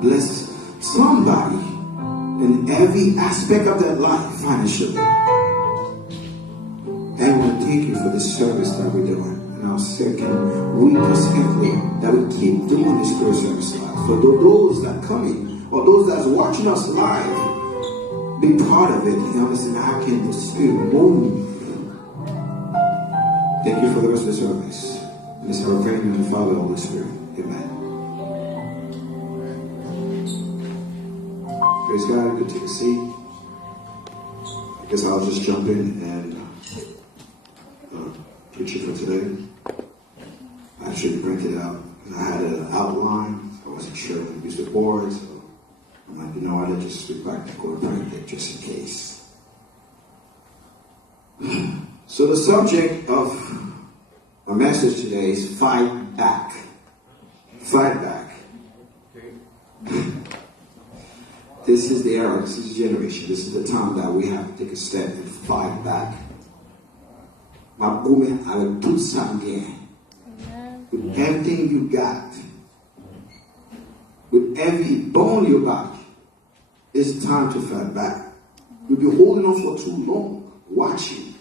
bless somebody in every aspect of their life financially. And we thank you for the service that we're doing. And our second, we persistently that we keep doing this prayer service live. For those that are coming or those that's watching us live, be part of it and understand how can the Spirit move. Thank you for the rest of the service. And it's our praying in the Father and the Holy Spirit. Amen. Praise God. You can take a seat. I guess I'll just jump in and preach it for today. I actually printed out, and I had an outline. I wasn't sure when to use the board, so I'm like, you know what, I just go back and go to print it just in case. So the subject of our message today is fight back. Fight back. This is the era, this is the generation, this is the time that we have to take a step and fight back. My woman, I will do something. With everything you got, with every bone in your body, it's time to fight back. You've been holding on for too long, watching,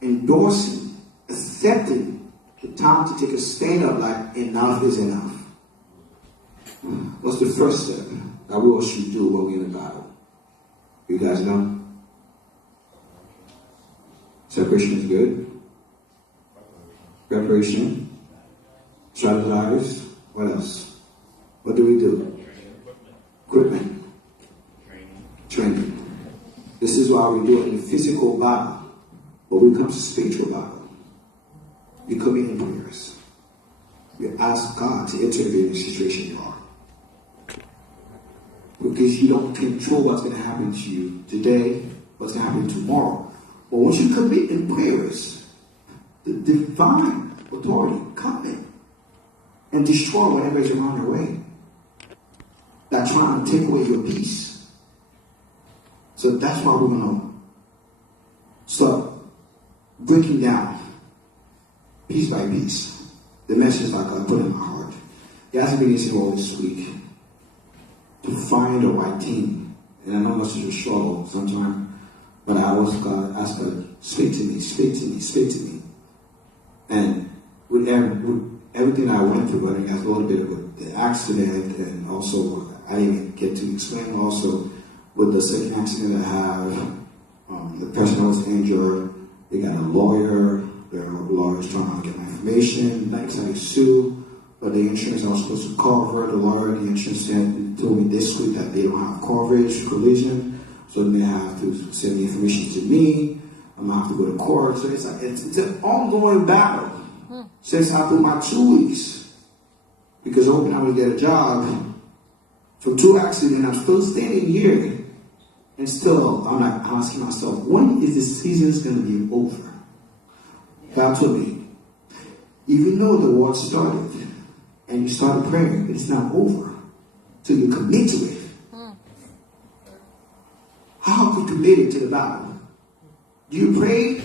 endorsing, accepting the time to take a stand up like enough is enough. What's the first step that we all should do when we're in a battle? You guys know? Separation is good. Preparation. Strategize. What else? What do we do? Equipment. Training. This is why we do it in a physical battle. But when it comes to spiritual battle, we commit in prayers. We ask God to intervene in the situation you are. Because you don't control what's going to happen to you today, what's going to happen tomorrow. But once you commit in prayers, the divine authority come in and destroy whatever is around your way that's trying to take away your peace. So that's why we're going to start breaking down piece by piece the message that God put in my heart. He asked me this all this week to find the right team. And I know this is a struggle sometimes, but I always ask God, speak to me, speak to me, speak to me. And with everything I went through, but I got a little bit with the accident, and also I didn't get to explain also with the second accident I have, the person was injured, they got a lawyer, their lawyer's trying to get my information, next time they sue, but the insurance I was supposed to cover, the lawyer, the insurance told me this week that they don't have coverage, collision, so then they have to send the information to me. I'm going to have to go to court. So it's like it's an ongoing battle since after my 2 weeks. Because I'm hoping I would get a job from 2 accidents. I'm still standing here. And still, I'm like asking myself, when is this season going to be over? God told me, even though the war started and you started praying, it's not over till you commit to it. How have you committed to the battle? Do you pray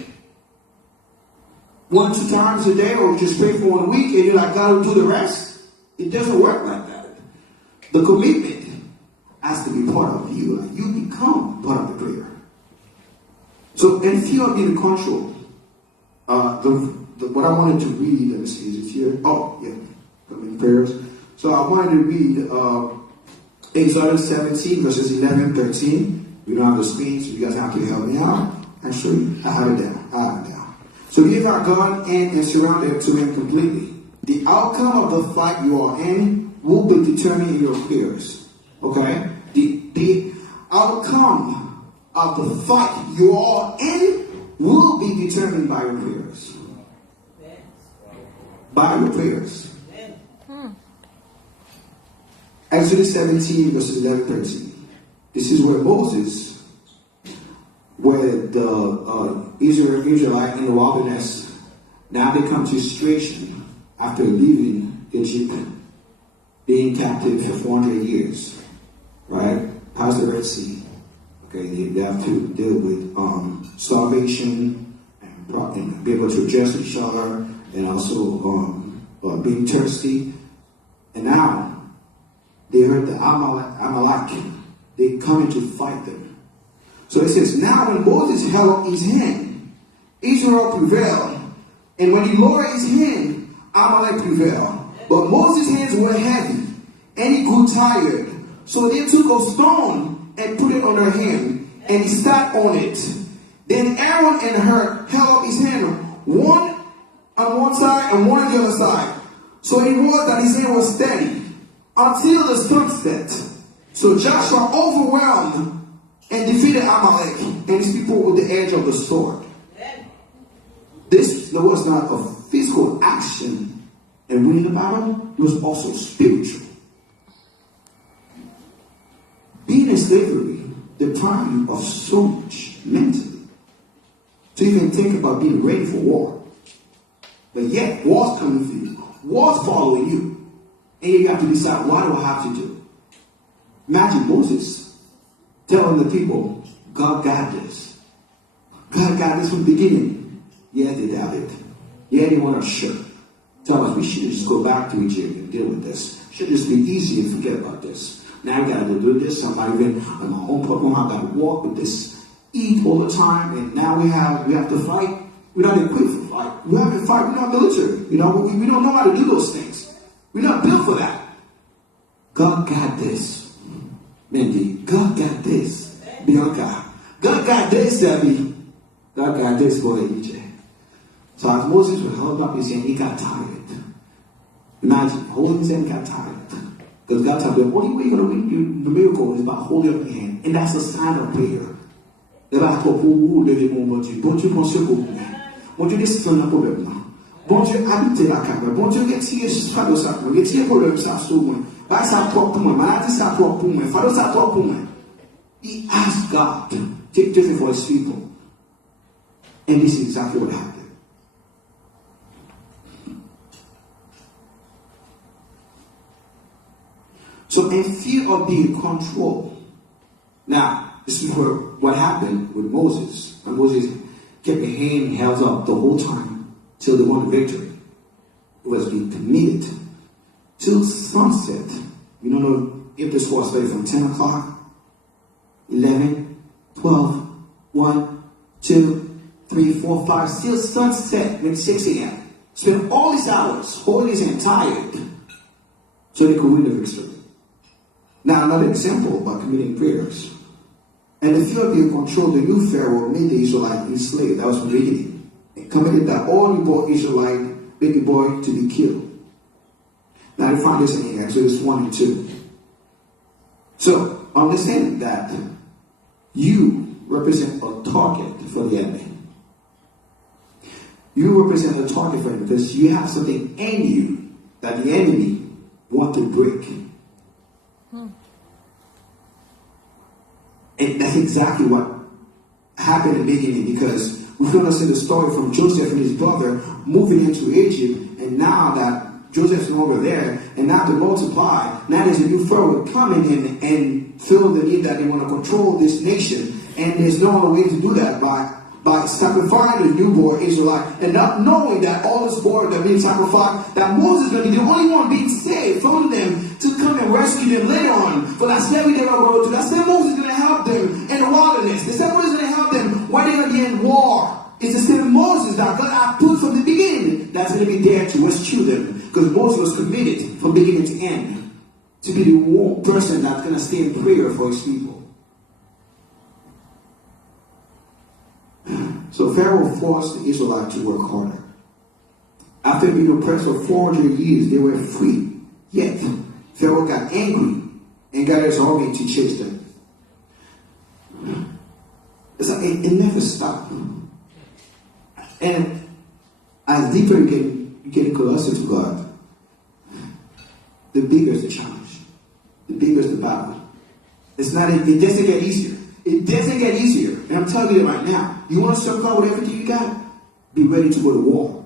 1 or 2 times a day, or you just pray for 1 week and you're like, God will do the rest? It doesn't work like that. The commitment has to be part of you. Like you become part of the prayer. So, and if you are in control, what I wanted to read, let me see, is it here? Oh, yeah, committing prayers. So I wanted to read Exodus 17, verses 11, 13. We don't have the screen, so you guys have to help me out. And show you. I have it down. So we are God in and surrounded to him completely. The outcome of the fight you are in will be determined in your prayers. Okay? The outcome of the fight you are in will be determined by your prayers. By your prayers. Exodus 17, verses 11, 13. This is where Moses, where the Israelite in the wilderness, now they come to a situation after leaving Egypt, being captive for 400 years, right? Past the Red Sea. Okay, they have to deal with starvation and be able to address each other, and also being thirsty. And now they heard the Amalek. They coming to fight them. So it says, now when Moses held up his hand, Israel prevailed. And when he lowered his hand, Amalek prevailed. But Moses' hands were heavy, and he grew tired. So they took a stone and put it on her hand, and he sat on it. Then Aaron and Hur held up his hand, one on one side and one on the other side. So it was that his hand was steady until the sun set. So Joshua overwhelmed and defeated Amalek and his people with the edge of the sword. This was not a physical action and winning the battle, it was also spiritual. Being in slavery deprived you of so much mentally to even think about being ready for war. But yet, war's coming for you. War's following you. And you have to decide, what do I have to do? Imagine Moses telling the people, God got this. God got this from the beginning. Yeah, they doubted. Yeah, they want to shirk. Tell us we should just go back to Egypt and deal with this. Should just be easy and forget about this. Now I got to do this. I'm not even on my own program. I got to walk with this, eat all the time, and now we have to fight. We're not equipped for fight. We haven't fight. We're not military. You know, we don't know how to do those things. We're not built for that. God got this, Mindy. God got this, Bianca. God got this, Debbie. God got this, boy, EJ. So as Moses would hold up his hand, he got tired. Imagine, holding his hand, got tired. Because God told him, the only way you're going to win the miracle is by holding up your hand. And that's a sign of prayer. Bon Dieu pense pour vous. Bon Dieu décide un problème là. Bon Dieu habite la caméra. Bon Dieu retire ça de ça. Retire problème ça sur moi. Pas ça propre pour moi. Maladie ça propre pour moi. Fado ça propre pour moi. He asked God to take this for his people. And this is exactly what happened. So in fear of being controlled. Now, this is what happened with Moses. And Moses kept his hand held up the whole time till they won the victory. It was being committed till sunset. You don't know if this was started from 10 o'clock, 11, 12, 1, 2, 3, 4, 5, still sunset at 6 a.m. Spent all these hours holding his hand tired so they could win the victory. Now, another example about committing prayers. And the fear of being controlled, the new Pharaoh made the Israelite enslaved. That was from the beginning. And committed that all newborn Israelite baby boy to be killed. Now, you find this in Exodus 1 and 2. So, understand that you represent a target for the enemy. You represent a target for him because you have something in you that the enemy wants to break. And that's exactly what happened in the beginning, because we can understand the story from Joseph and his brother moving into Egypt, and now that Joseph's no longer there, and now to multiply, now there's a new Pharaoh coming in and feel the need that they want to control this nation, and there's no other way to do that by sacrificing the newborn Israelite, and not knowing that all this boys that are being sacrificed, that Moses is going to be the only one being saved from them to come and rescue them later on. For that slavery they were going to. That same Moses is going to help them in the wilderness. The same Moses is going to help them when they're going to be in war. It's the same Moses that God had put from the beginning that's going to be there to rescue them. Because Moses was committed from beginning to end to be the one person that's going to stay in prayer for his people. So Pharaoh forced the Israelites to work harder. After being oppressed for 400 years, they were free. Yet, Pharaoh got angry and got his army to chase them. It's like it never stopped. And as deeper you get closer to God, the bigger is the challenge. The bigger is the battle. It doesn't get easier. It doesn't get easier. And I'm telling you right now, you want to serve God with everything you got? Be ready to go to war.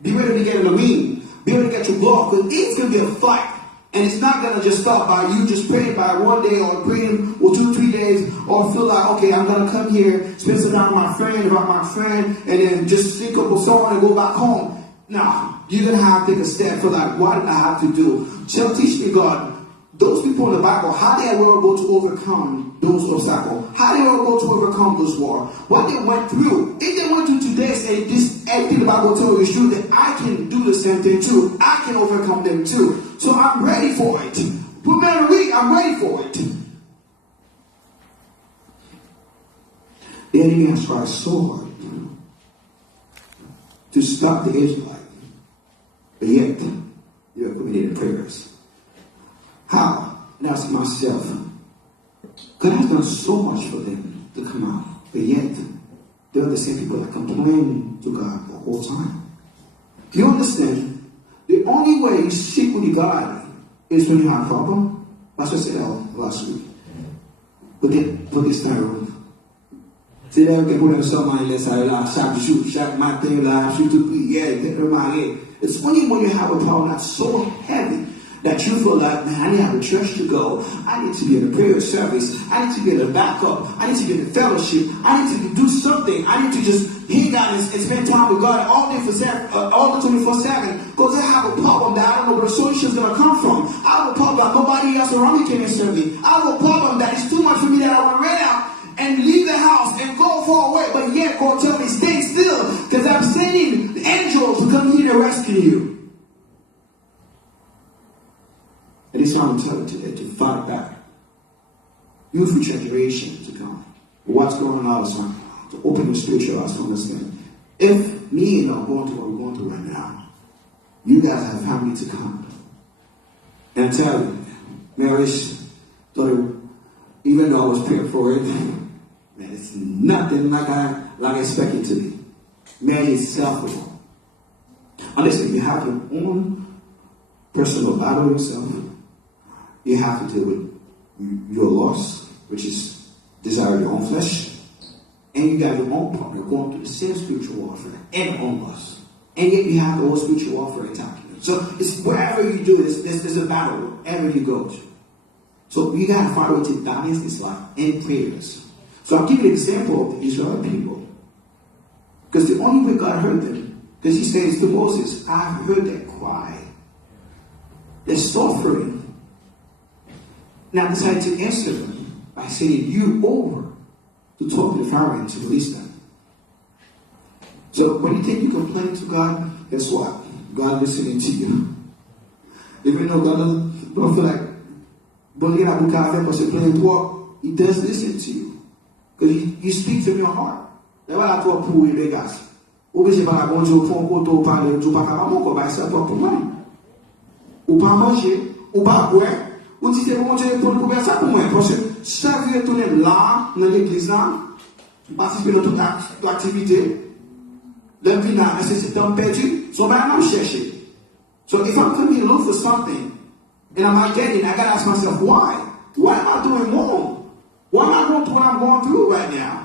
Be ready to get in the ring. Be ready to get your blood. Because it's going to be a fight. And it's not going to just stop by you just praying by one day or praying or 2-3 days or feel like, okay, I'm going to come here, spend some time with my friend, and then just think up with someone and go back home. No, you're going to have to take a step for like, what did I have to do? So teach me, God, those people in the Bible, how they were able to overcome those obstacles, how they were able to overcome those wars, what they went through. If they went through today, say this, everything the Bible tells you is true, that I can do the same thing too. I can overcome them too. So I'm ready for it. Put me on a week, I'm ready for it. The enemy has tried so hard to stop the Israelites, but yet they are committed prayers. How? And I ask myself, God has done so much for them to come out, but yet they're the same people that complain to God the whole time. Do you understand? The only way you seek with God is when you have a problem. That's what I said last week. But this time, c'est là que pour l'instant, il laisse là chaque jour, chaque matin là, surtout prier, it's only when you have a problem that's so heavy that you feel like, man, I need to have a church to go. I need to be in a prayer service. I need to be in a backup. I need to be in a fellowship. I need to do something. I need to just hang out and spend time with God all day all the 24/7. Because I have a problem that I don't know where the solution is going to come from. I have a problem that nobody else around me can answer me. I have a problem that it's too much for me that I want to run out and leave the house and go far away. But yet God tell me, stay still, because I'm sending angels to come here to rescue you. And it's what I'm telling you today, to fight back. Youthful generation to come. What's going on outside? To open the spiritual eyes to understand. If me and I are going through what we're going through right now, you guys have family to come. And I tell you, marriage, even though I was praying for it, man, it's nothing like I expect it to be. Marriage is self-will. And listen, you have your own personal battle yourself. You have to deal with your loss, which is desire of your own flesh. And you got your own partner going through the same spiritual warfare and own loss. And yet you have the whole spiritual warfare attacking you. So it's wherever you do this, there's a battle wherever you go to. So you got to find a way to balance this life in prayers. So I'll give you an example of the Israeli people. Because the only way God heard them, because he says to Moses, I heard that cry. They're suffering. Now I decided to answer them by sending you over to talk to the Pharaoh and to release them. So when you think you complain to God, guess what? God is listening to you. Even though God don't feel like he does listen to you. Because he speaks from your heart. That's why I talk pour les gars. Obligé par la bonne Dieu font auto parler du pas capable qu'on va ça pour moi. Ou pas manger, ou pas boire. Ou si c'est bon Dieu pour ça pour moi parce que chaque jour tu es là dans l'église là, participer dans toute activité. Le final, c'est temps perdu, so ben I'm chercher. So if I'm coming to look for something and I'm not getting it, I gotta ask myself why? Why am I doing wrong? Why am I going through what I'm going through right now?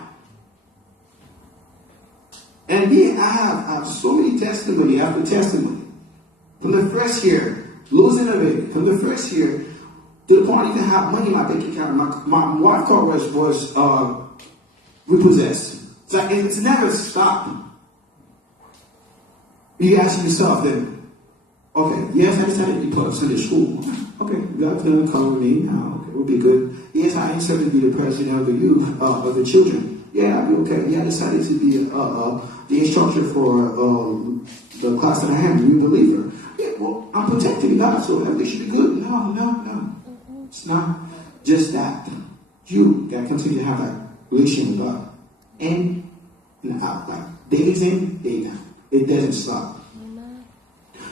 And me, I have so many testimony after testimony. From the first year, losing a baby. From the first year, to the point I even have money in my bank account. My wife car was repossessed. So it's never stopped. You ask yourself then, okay, yes, I decided to be part of Sunday school. Okay, God's going to cover me now. Okay, we'll be good. Yes, I decided to be the president of the youth, of the children. Yeah, I'll be okay. Yeah, I decided to be the instructor for the class that I have, new believer. Yeah, well, I'm protecting God, so everything should be good. No. It's not just that. You got to continue to have that relation with God. In and out. Like days in, days out. It doesn't stop.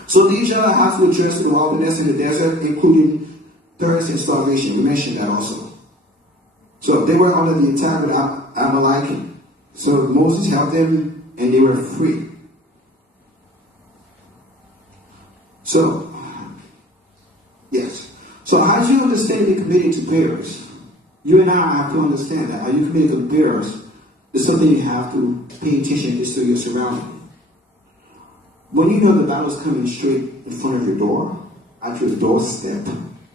So the Israelites have to address the wilderness and the desert, including thirst and starvation. We mentioned that also. So they were under the attack of Amalek. So Moses helped them and they were free. So, yes. So how do you understand being committed to prayers? You and I have to understand that. Are you committed to prayers? There's something you have to pay attention to your surroundings. When you know the battle's coming straight in front of your door, at your doorstep,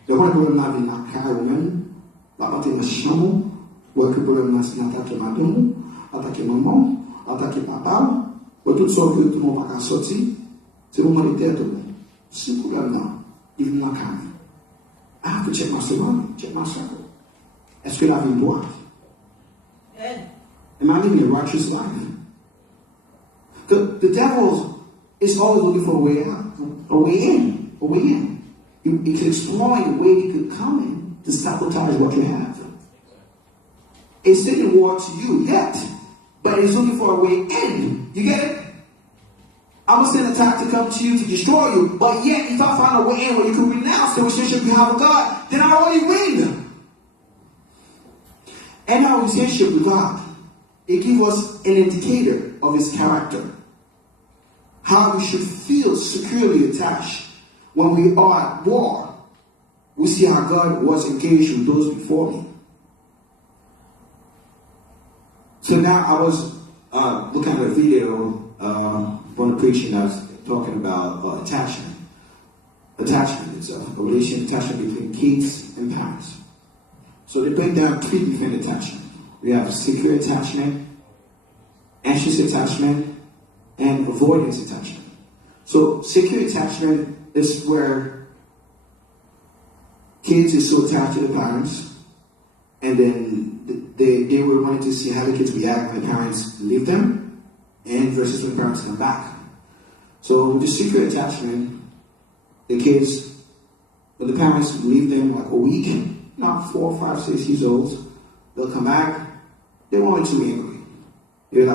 the one who will not be not carrying, but not in a shamu, where people will not attack madame, attack maman, attack papa, but tout ça que tout le monde va sortir, c'est le moment de tête. Si vous l'avez là, il vous manque. I have to check my surroundings, check my circle. Est-ce que la vie boite? Am I living a righteous life? Because the devil is always looking for a way out, a way in, a way in. He can explore a way he could come in to sabotage what you have. It's taking war to you yet, but he's looking for a way in. You get it? I'm going to send attack to come to you to destroy you, but yet if I find a way in where you can renounce the relationship you have with God, then I already win. And our relationship with God, it gives us an indicator of his character. How we should feel securely attached when we are at war. We see how God was engaged with those before me. So now I was looking at a video from the preaching that was talking about attachment. Attachment itself, a relationship attachment between kids and parents. So they break down 3 different attachments. We have secure attachment, anxious attachment, and avoidance attachment. So secure attachment is where kids are so attached to the parents, and then they were wanting to see how the kids react when the parents leave them, and versus when the parents come back. So with the secure attachment, the kids, when the parents leave them like a week, not 4, 5, 6 years old, they'll come back. They weren't too angry. They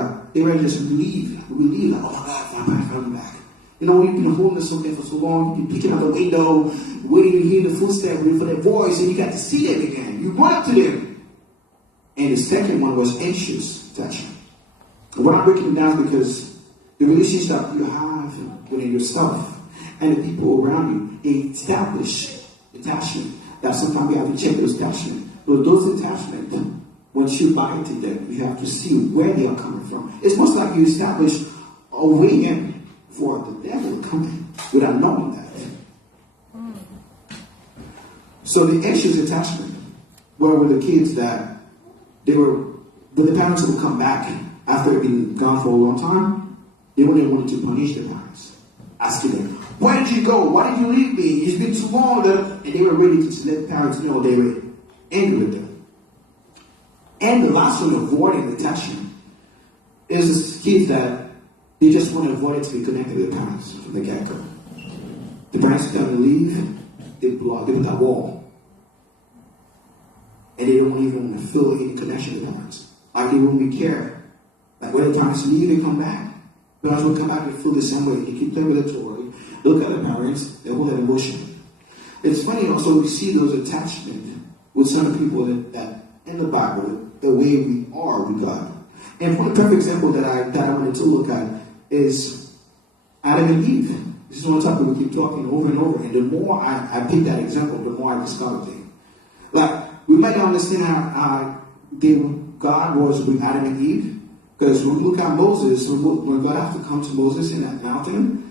were just relieved, like, oh my God, my parents coming back. You know, you've been holding something for so long, you've been peeking out the window, waiting to hear the footsteps, waiting for their voice, and you got to see them again. You run up to them. And the second one was anxious attachment. And what I'm breaking it down is because the relationship you have within yourself and the people around you, they establish attachment. That sometimes we have to check those attachments. But those attachments, once you buy into them, you have to see where they are coming from. It's most like you establish a way in for the devil to come in without knowing that. So the anxious attachment were with the kids that when the parents would come back after they've been gone for a long time, they wouldn't want to punish the parents, asking them, where did you go? Why did you leave me? It's been too long. And they were ready to let the parents know they were angry with them. And the last one, avoiding attachment, is kids that they just want to avoid to be connected to the parents from the get-go. The parents tell them to leave, they put that wall. And they don't even want to feel any connection to the parents. Like they won't be care. Like when the parents leave, they come back. The parents will come back and feel the same way. They keep them with the toy. Look at the parents, they hold that emotion. It's funny also we see those attachments with some people that in the Bible, the way we are with God. And one perfect example that I wanted to look at is Adam and Eve. This is one topic we keep talking over and over. And the more I pick that example, the more I discover things. Like, we might not understand how God was with Adam and Eve. Because when we look at Moses, when God had to come to Moses in that mountain,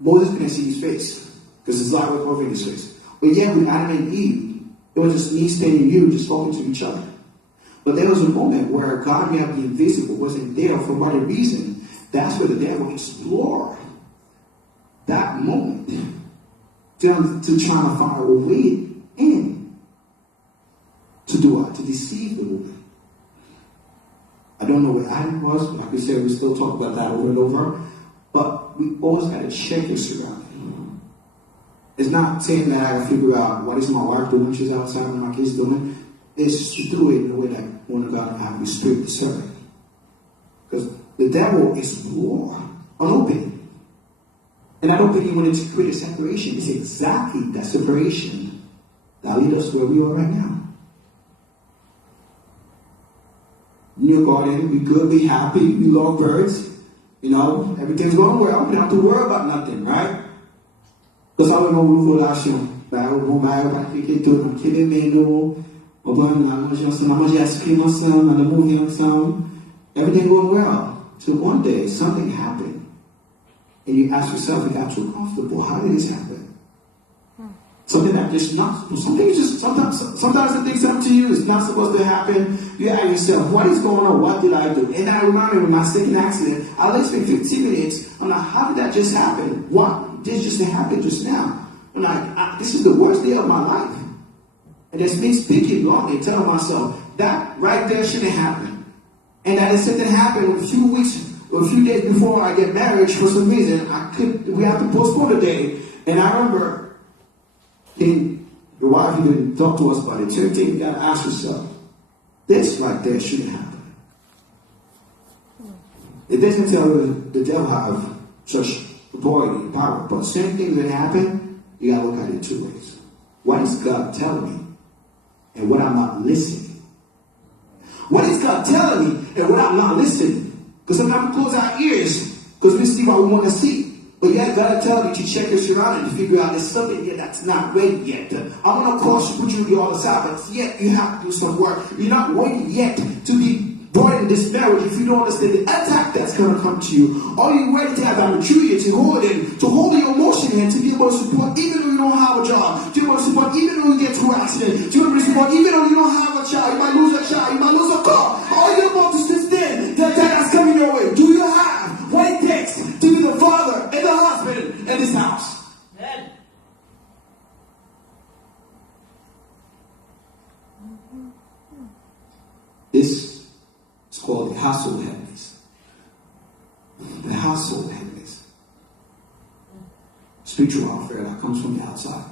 Moses couldn't see his face. Because his light was over in his face. But yet with Adam and Eve, it was just me standing you, just talking to each other. But there was a moment where God made the invisible wasn't there for whatever reason. That's where the devil explored that moment to try to find a way in to do what? To deceive the woman. I don't know where Adam was, but like we said, we still talk about that over and over. But we always got to check your surroundings. It's not saying that I got to figure out what is my wife doing, she's outside, what my kids doing. It's just to do it in a way that one of God have the spirit discerning. Because the devil explore unopened. And I don't think he wanted to create a separation. It's exactly that separation that leads us where we are right now. New garden, we good, be happy, we love birds. You know, everything's going well. We don't have to worry about nothing, right? Because I don't know who last year. But I will buy a packet to them. Keep it menu. Everything going well. So one day, something happened. And you ask yourself, you got too comfortable. How did this happen? Something that just not, something just, sometimes the things happen to you is not supposed to happen. You ask yourself, what is going on? What did I do? And I remember with my second accident, I literally spent 15 minutes. I'm like, how did that just happen? What? This just happened just now. I'm like, this is the worst day of my life. And that's me speaking bluntly, telling myself, that right there shouldn't happen. And that is something happened a few weeks, or a few days before I get married. For some reason, we have to postpone the day. And I remember the wife even talked to us about it. Same thing, you gotta ask yourself, this right there shouldn't happen. It doesn't tell the devil have such authority and power, but same thing that happen, you gotta look at it two ways. What is God telling me? And what I'm not listening. What is God telling me and what I'm not listening? Because sometimes we close our ears because we see what we want to see. But yet God tell you to check your surroundings to figure out there's something here that's not ready yet. I'm going to cross you, put you on the other side, but yet you have to do some work. You're not ready yet to be brought in this marriage if you don't understand the attack that's going to come to you. Are you ready to have that maturity to hold it, to hold your emotion and to be able to support even though you don't have a job, to be able to support even though you get through an accident, to be able to support even though you don't have a child, you might lose a child, you might lose a car. Are you able to sustain the attack that's coming your way? Do you have what it takes to be the father and the husband in this house? Amen. This is called the household heaviness. The household heaviness. Spiritual warfare that comes from the outside.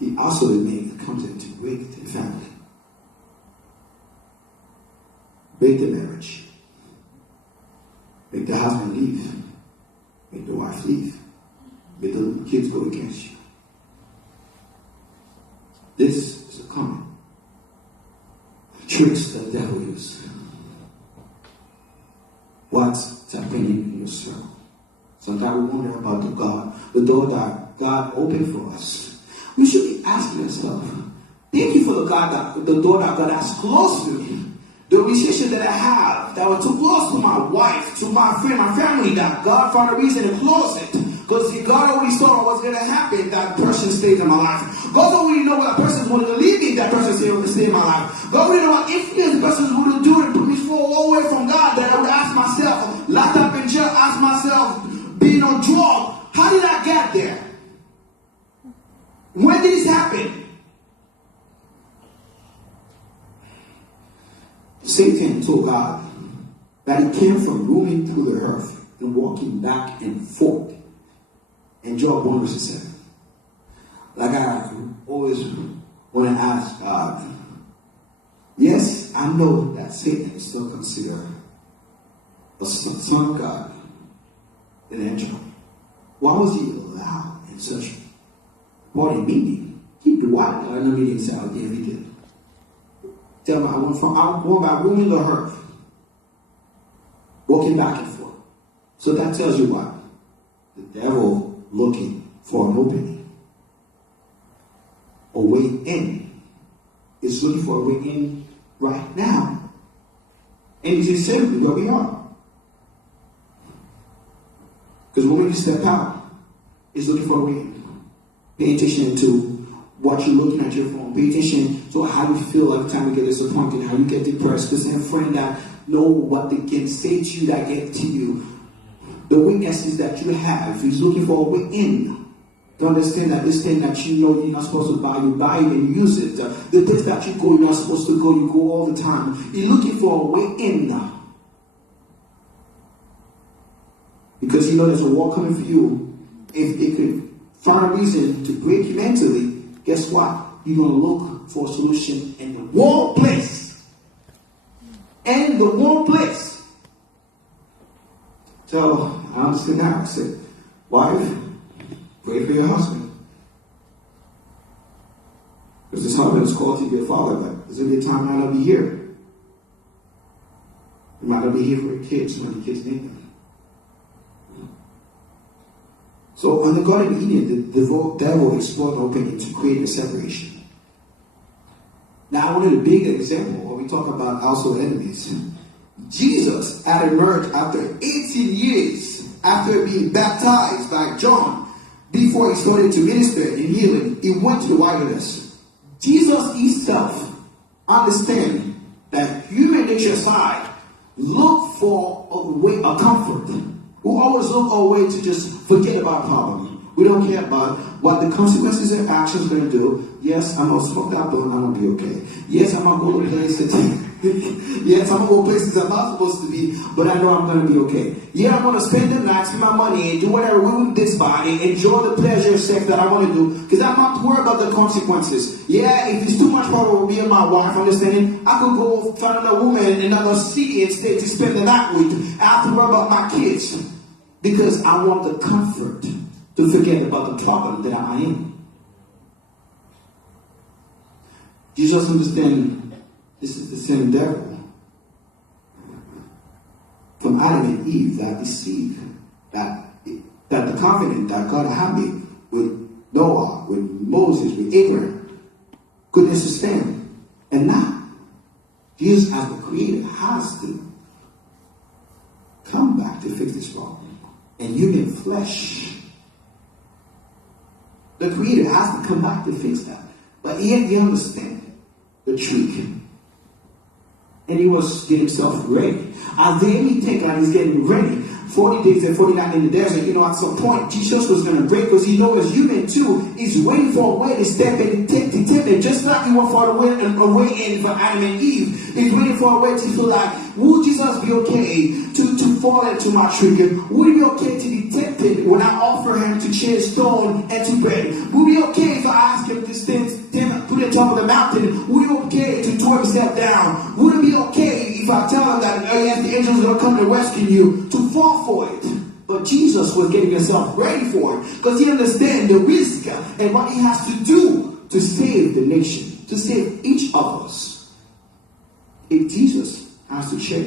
The also the man that comes in to break the family. Break the marriage. Make the husband leave. Make the wife leave. Make the kids go against you. This is a common tricks that the devil uses. What's happening in your circle? Sometimes we wonder about the door that God opened for us. We should be asking ourselves, thank you for the door that God has closed to me. The relationship that I have that was too close to my wife, to my friend, my family, that God found a reason to close it. Because God already saw what's going to happen, that person stays in my life. God already know what that person is going to leave me, that person is stay in my life. God already know what influence the person is going to do and put me all away from God, that I would ask myself, locked up in jail, ask myself, being on drug, how did I get there? When did this happen? Satan told God that he came from roaming through the earth and walking back and forth. And Job 1 verse 7. Like I always want to ask God, yes, I know that Satan is still considered a son of God, an angel. Why was he allowed in such body meaning? He did what? I know he didn't say, oh, yeah, he did. Tell me, I went by roaming the earth, walking back and forth. So that tells you what? The devil looking for an opening, a way in. It's looking for a way in right now. And it's just simply where we are. Because when we step out, it's looking for a way in. Pay attention to what you're looking at your phone. Pay attention to how you feel every time you get disappointed, how you get depressed. Because a friend that know what they can say to you that get to you. The weaknesses that you have, he's looking for a way in. To understand that this thing that you know you're not supposed to buy, you buy it and use it. The things that you go, you're not supposed to go, you go all the time. You're looking for a way in now. Because you know there's a war coming for you. If it could find a reason to break you mentally, guess what? You're going to look for a solution in the wrong place. In the wrong place. So, I understand now. I said, wife, pray for your husband. Because this husband is called to be a father, but there's going to be a time he might not be here. He might not be here for your kids when the kids need them. So, on the Garden of Eden, the devil explored an opening to create a separation. Now, I wanted a big example when we talk about household enemies. Jesus had emerged after 18 years after being baptized by John. Before he started to minister in healing, he went to the wilderness. Jesus himself understands that human nature side look for a comfort. We always look a way to just forget about problem. We don't care about what the consequences of actions are going to do. Yes, I'm gonna smoke that blunt, I'm gonna be okay. Yes, I'm gonna go to places. Yes, I'm gonna go places I'm not supposed to be, but I know I'm gonna be okay. Yeah, I'm gonna spend the night, spend my money, and do whatever with this body, enjoy the pleasure of sex that I want to do, because I'm not worried about the consequences. Yeah, if it's too much trouble with me and my wife, understanding, I could go find another woman in another city and stay to spend the night with. I have to worry about my kids, because I want the comfort to forget about the problem that I am. Jesus understands this is the same devil from Adam and Eve that deceived, that the covenant that God had made with Noah, with Moses, with Abraham couldn't sustain. And now, Jesus as the Creator has to come back to fix this problem. And human flesh, the Creator has to come back to fix that. But yet he understands the trick. And he was getting himself ready. As the enemy take out, he's getting ready. 40 days and 40 nights in the desert. At some point, Jesus was going to break, because he knows as human too, he's waiting for a way to step in and tempt him. Just like he went for a way in for Adam and Eve. He's waiting for a way to feel like, would Jesus be okay to fall into my trick? Would it be okay to be tempted when I offer him to change stone into bread? Would it be okay if I ask him to stand put on top of the mountain? Would it be okay to throw himself down? Would it be okay if I tell him that, oh yes, the angels are going to come to rescue you, to fall for it? But Jesus was getting himself ready for it, because he understands the risk and what he has to do to save the nation, to save each of us. If Jesus has to check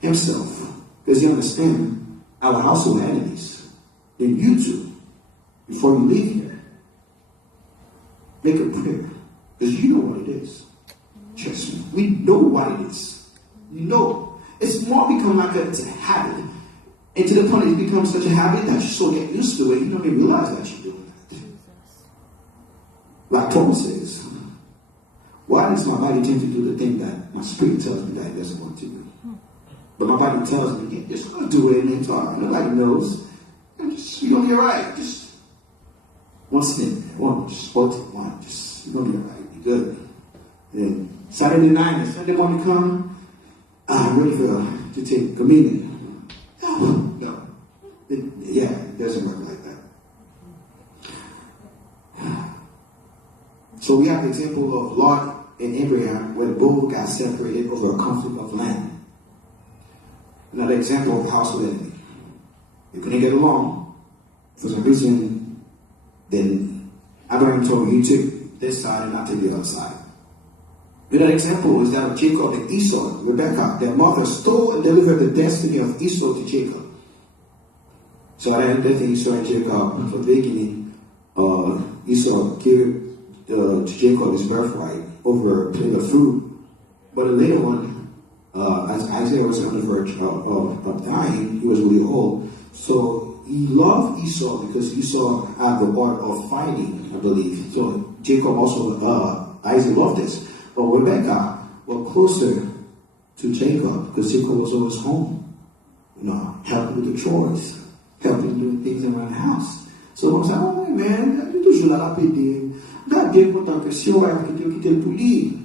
himself, because he understands our household enemies, then you too, before you leave here, make a prayer, because you know what it is. Trust me, we know what it is. You know, it's more become like it's a habit. And to the point it becomes such a habit that you so get used to it, you don't even realize that you're doing that. Like Paul says, why does my body tend to do the thing that my spirit tells me that it doesn't want to do? But my body tells me, yeah, just go do it, and then talk. Nobody knows. You're going to be all right. Just one step, one, just both, one. Just, you're going to be all right. You're good. And Saturday night and Sunday morning come, I'm ready to take communion. No. It doesn't work like that. So we have the example of Lot and Abraham, where both got separated over a conflict of land. Another example of household enemy. They couldn't get along. For some reason, then Abraham told me, you take this side and I take the other side. Another example is that of Jacob and Esau. Rebekah, their mother, stole and delivered the destiny of Esau to Jacob. So I don't think Esau and Jacob, from the beginning, Esau gave to Jacob his birthright over a plate of food. But the later one, as Isaiah was on the verge of dying, he was really old. So he loved Esau because Esau had the art of fighting, I believe. So Jacob also, Isaac loved this. But Rebekah was closer to Jacob because Jacob was always home, helping with the chores, helping doing things around the house. So I was like, oh man, you're toujours là la pédé. God bien content que si on va quitter le poulie.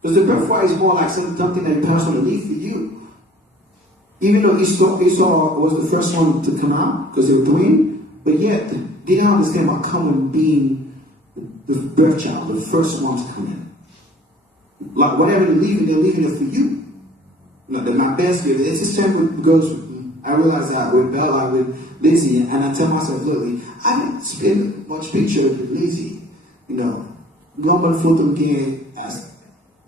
Because the birthright is more like something that passes on the leaf for you. Even though Esau was the first one to come out because they were twin, but yet they didn't understand about coming being the birth child, the first one to come in. Like whatever they're leaving it for you. My best gift. It's the same with girls. I realize that with Bella, with Lizzie, and I tell myself, look, I didn't spend much pictures with Lizzie. Normal photo again as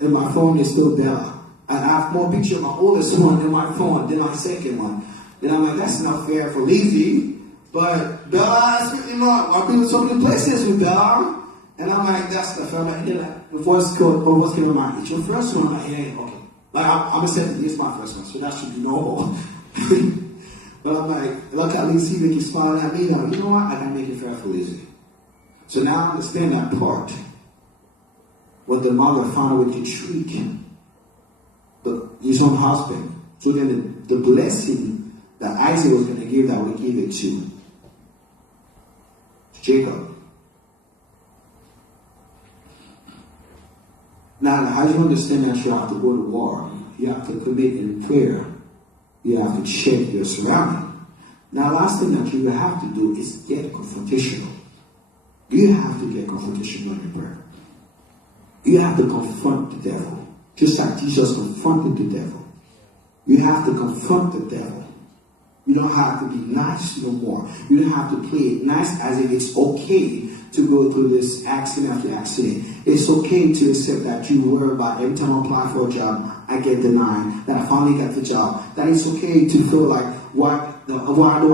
in my phone is still Bella. I have more pictures of my oldest one in my phone than my second one. Then I'm like, that's not fair for Lizzie. But Bella, I've been to so many places with Bella. And I'm like, that's the family. And then like, the voice came in my mind. It's your first one. I'm like, yeah, okay. Like, I'm accepting it's my first one, so that should be normal. But I'm like, look at Lizzie, make you smile at me. Now, you know what? I gotta make it fair for Lizzie. So now I understand that part. When the mother found out with the trick, his own husband. So then the blessing that Isaac was going to give, that would give it to Jacob. Now, how do you understand that you have to go to war? You have to commit in prayer. You have to check your surrounding. Now, last thing that you have to do is get confrontational. You have to get confrontational in prayer. You have to confront the devil. Just like Jesus confronted the devil. You have to confront the devil. You don't have to be nice no more. You don't have to play it nice as if it's okay to go through this accident after accident. It's okay to accept that you worry about every time I apply for a job, I get denied, that I finally got the job. That it's okay to feel like, why do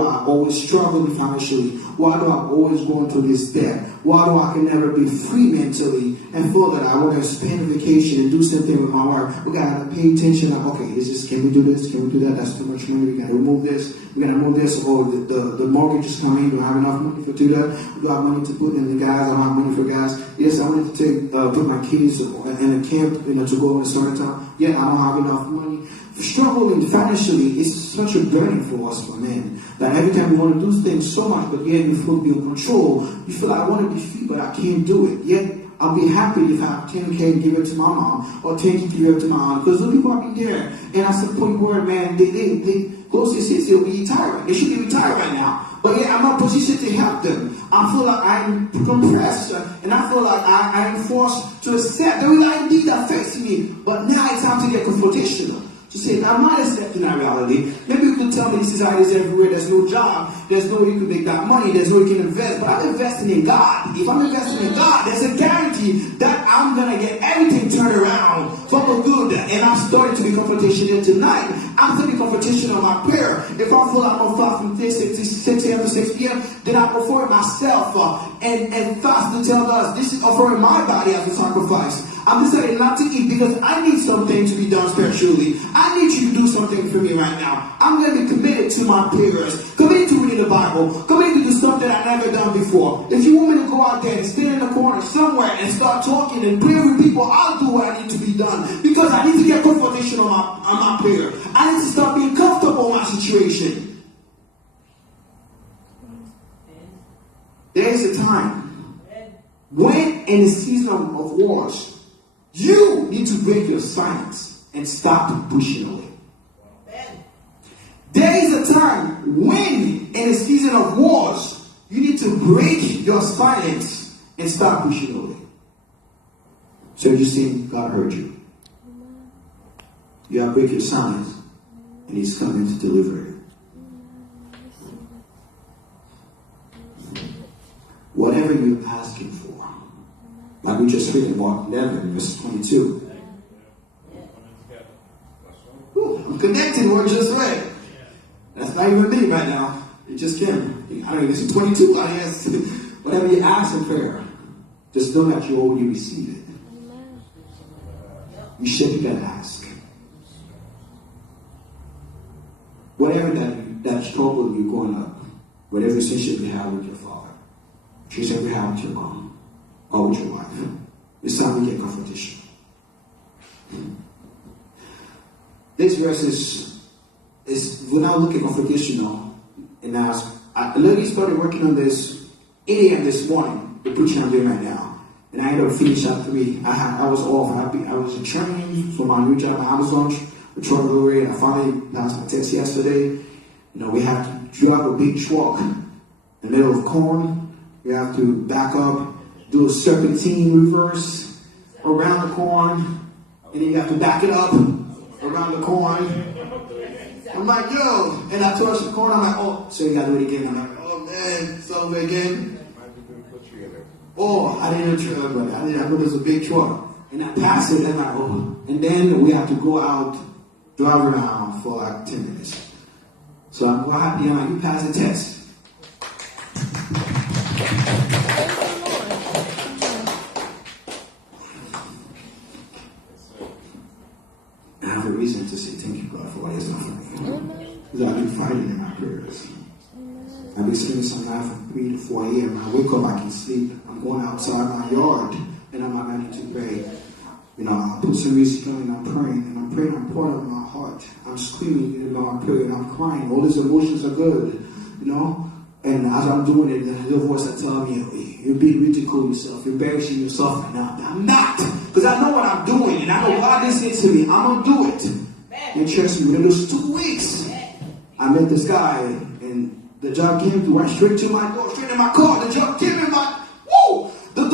I always struggle financially? Why do I always go into this debt? Why do I can never be free mentally and feel that I want to spend a vacation and do something with my wife? We gotta pay attention. Like, okay, can we do this? Can we do that? That's too much money. We gotta remove this. We gotta move this. Or the mortgage is coming. Do I have enough money to do that? Do I have money to put in the gas? I don't have money for gas. Yes, I wanted to put my kids in a camp, to go in a certain time. Yeah, I don't have enough money. Struggling financially is such a burden for us, for men, that every time we want to do things so much, but yet we feel to be in control. You feel like I want to be free, but I can't do it. Yet I'll be happy if I have 10K and give it to my mom, or 10K give it to my aunt, because those people are be there. And I said, point word, man, they close to 60, they'll be retired. They should be retired right now. But yet I'm not positioned to help them. I feel like I'm compressed, and I feel like I am forced to accept the reality that affects me. But now it's time to get confrontational. To say, I'm not accepting that reality. Maybe you can tell me this is how it is everywhere. There's no job. There's no way you can make that money. There's no way you can invest. But I'm investing in God. If I'm investing in God, there's a guarantee that I'm going to get everything turned around for the good. And I'm starting to be confrontational tonight. I'm going to be confrontational on my prayer. If I feel like I'm going to fast from 6 a.m. to 6 p.m., then I prefer myself and fast to tell us this is offering my body as a sacrifice. I'm deciding not to eat because I need something to be done spiritually. I need you to do something for me right now. I'm going to be committed to my prayers, committed to reading the Bible, committed to do something I've never done before. If you want me to go out there and stand in the corner somewhere and start talking and pray with people, I'll do what I need to be done because I need to get confrontation on my prayer. I need to start being comfortable in my situation. There is a time when in the season of wars, you need to break your silence and stop pushing away. There is a time when, in a season of wars, you need to break your silence and stop pushing away. So you see, God heard you. You have to break your silence, and He's coming to deliver you. Whatever you're asking for. Like we just read in Mark 11, verse 22. Ooh, I'm connecting what just read. That's not even me right now. It just came. I don't know, this is 22. Whatever you ask in prayer, just know that you already receive it. You shouldn't gotta ask. Whatever that struggle you growing up, whatever relationship you have with your father, relationship you have with your mom, or with your wife. It's time to get confrontation. This verse is we're now looking confrontational. And I literally started working on this 8 a.m. this morning, the preaching I'm doing right now. And I ended up finishing at 3. I was off. I was in training for my new job at Amazon, the truck delivery. I finally passed my test yesterday. We have to drive a big truck in the middle of corn. We have to back up, do a serpentine reverse around the corn, and then you have to back it up around the corn. I'm like, yo, and I touched the corn. I'm like, oh, so you gotta do it again. I'm like, oh man, it's over again. Oh, I didn't know, I know there's a big truck, and I passed it, and I'm like, oh, and then we have to go out, drive around for like 10 minutes. So I'm quite happy. I'm like, you passed the test. I have a reason to say thank you, God, for what He has done for me. Because I've been fighting in my prayers. I've been spending some night from 3 to 4 a.m. I wake up, I can sleep. I'm going outside my yard, and I'm not ready to pray. I put some music on, and I'm praying, I'm pouring out my heart. I'm screaming in my prayer, and I'm crying. All these emotions are good, And as I'm doing it, there's a little voice that tells me, you're being ridiculed yourself, you're embarrassing yourself right now. I'm not, because I know what I'm doing, and I know God is into me. I'm going to do it. And trust me, within those 2 weeks, I met this guy, and the job came to right straight to my door, straight in my car. The job came in my, woo! The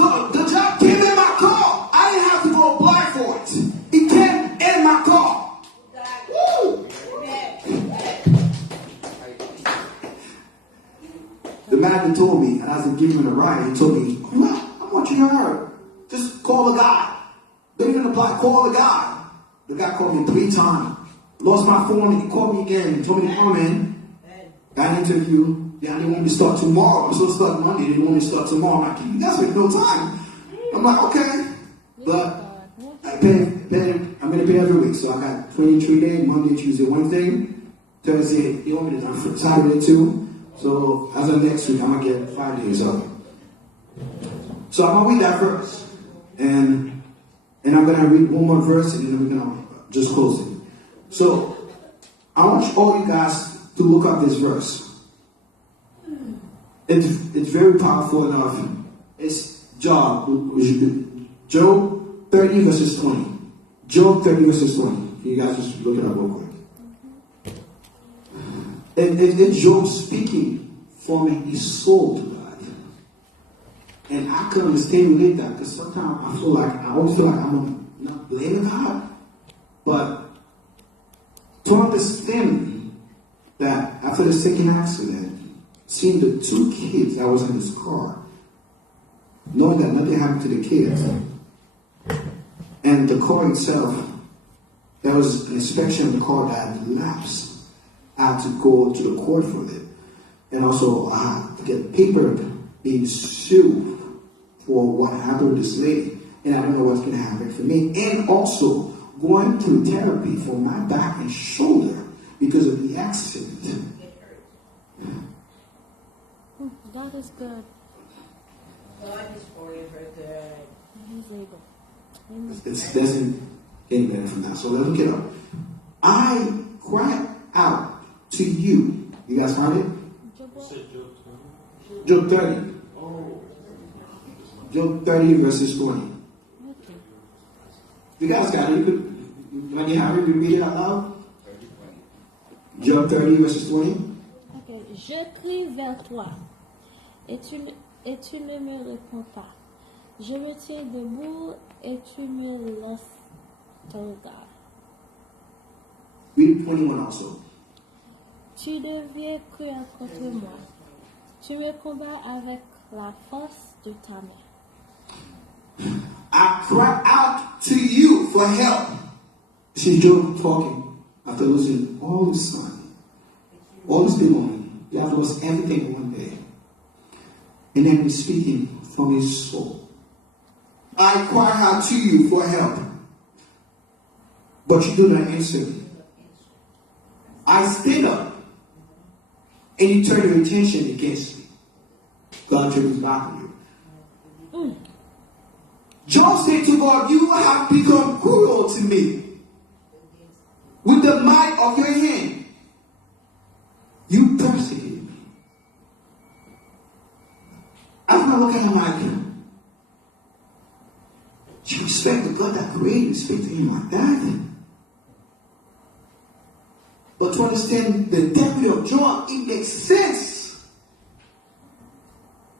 job came in my car. I didn't have to go apply for it. It came in my car. Woo! The manager told me, and as I was giving him a ride, he told me, I want you to hurry. Just call the guy. Don't even apply, call the guy. The guy called me 3 times. Lost my phone, he called me again. He told me to come in. Got an interview. They want me to start tomorrow. I'm supposed to start Monday. They want me to start tomorrow. I'm like, you guys have no time. I'm like, okay. But I'm going to pay every week. So I got 23 days, Monday, Tuesday, Wednesday. Thursday, they want me to do Saturday too. So as of next week, I'm going to get 5 days off. So I'm going to read that verse. And I'm going to read one more verse, and then we're going to just close it. So I want all you guys to look up this verse. It's very powerful enough. It's Job 30 verses 20. Job 30 verses 20. You guys just look it up real quick. It's Job speaking from his soul to God. And I can understand relate that, because sometimes I always feel like I'm not blaming God. But to understand that after the second accident, seeing the 2 kids that was in his car, knowing that nothing happened to the kids, and the car itself, there was an inspection of the car that had lapsed. I had to go to the court for it. And also, I had to get paper being sued for what happened with this lady. And I don't know what's going to happen for me. And also, going through therapy for my back and shoulder because of the accident. God is good. God is forever good. He's able. It doesn't get any better from that. So let's look it up. I cry out to you. You guys find it? Job 30. Job 30 verses 20. You guys got it. When you have it, you read it out loud. Job 30 verses 20. Okay. Je crie vers toi et tu ne me réponds pas. Je me tiens debout et tu me laisses ton regard. Read 21 also. Tu deviens cruel contre moi. Tu me combats avec la force de ta main. I cry out to you for help. This is Job talking after losing all his son, all his belonging. He had lost everything in one day. And then he's speaking from his soul. I cry out to you for help, but you do not answer me. I stand up, and you turn your attention against me. God turned his back on you. Job said to God, you have become cruel to me. With the might of your hand, you persecuted me. I'm not looking at him like, you respect the God that created you, speak to him like that. But to understand the depth of Job, it makes sense.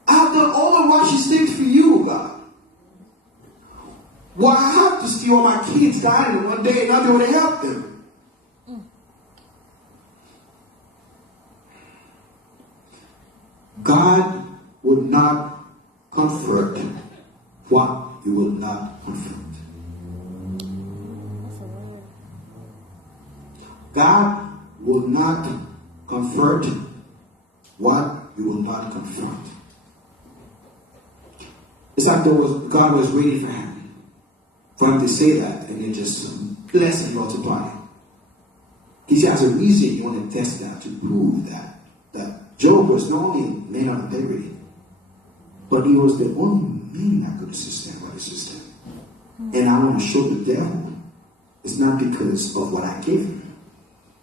I've done all the righteous things for you, God. Well, I have to see all my kids dying in one day and not be able to help them. God will not comfort what you will not comfort. God will not comfort what you will not confront. It's like God was waiting for him to say that, and then just bless and multiply. He has a reason you want to test that, to prove that Job was not only a man of integrity, but he was the only man that could sustain what he sustained. And I want to show the devil it's not because of what I gave him.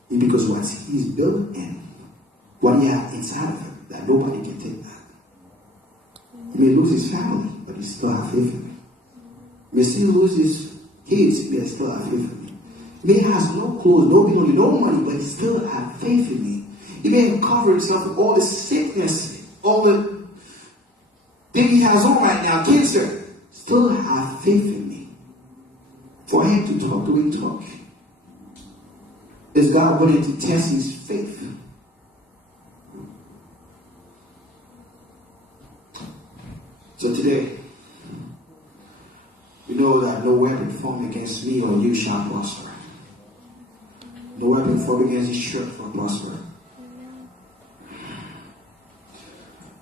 It's because what he's built in, what he has inside of him. that nobody can take back. He may lose his family, but he still have faith in me. He may still lose his kids, but he still have faith in me. He may have no clothes, no money, no money, but he still have faith in me. He may cover himself with all the sickness, all the thing he has on right now, cancer. Still have faith in me. For him to talk the way he talk, is God willing to test his faith? So today, we know that no weapon formed against me or you shall prosper. No weapon formed against this church will prosper.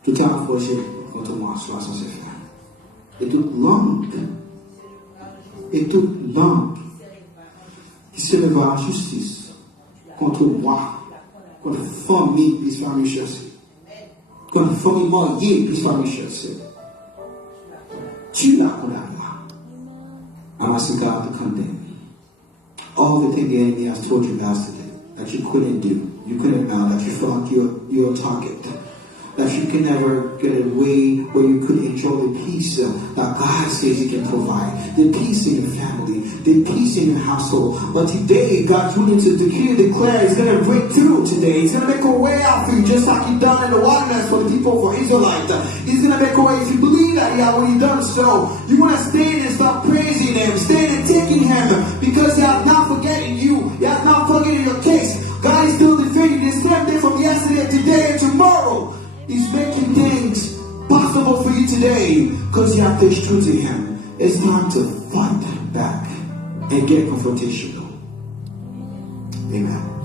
Tout est approché contre moi, soit sans se faire. Et toute langue qui se lèvera en justice contre moi, contre famille, puisse pas me chasser. Contre famille mariée, puisse pas me chasser. Tu la condamneras. I'm asking God to condemn me. All the things the enemy has told you guys today that you couldn't do, you couldn't that you felt like you're a target, that you can never get a way where you could enjoy the peace that God says He can provide, the peace in your family, the peace in your household. But today, God's willing to decree and declare He's going to break through today. He's going to make a way out for you, just like He done in the wilderness for the people for Israelites. He's going to make a way. If you believe that He has already done so, you want to stand and start praising Him, stand and thanking Him, because He has not forgotten you. He has not forgotten your case. God is still defending the same thing from yesterday, today, and tomorrow. He's making things possible for you today because you have this truth in Him. It's time to fight back and get confrontational. Amen.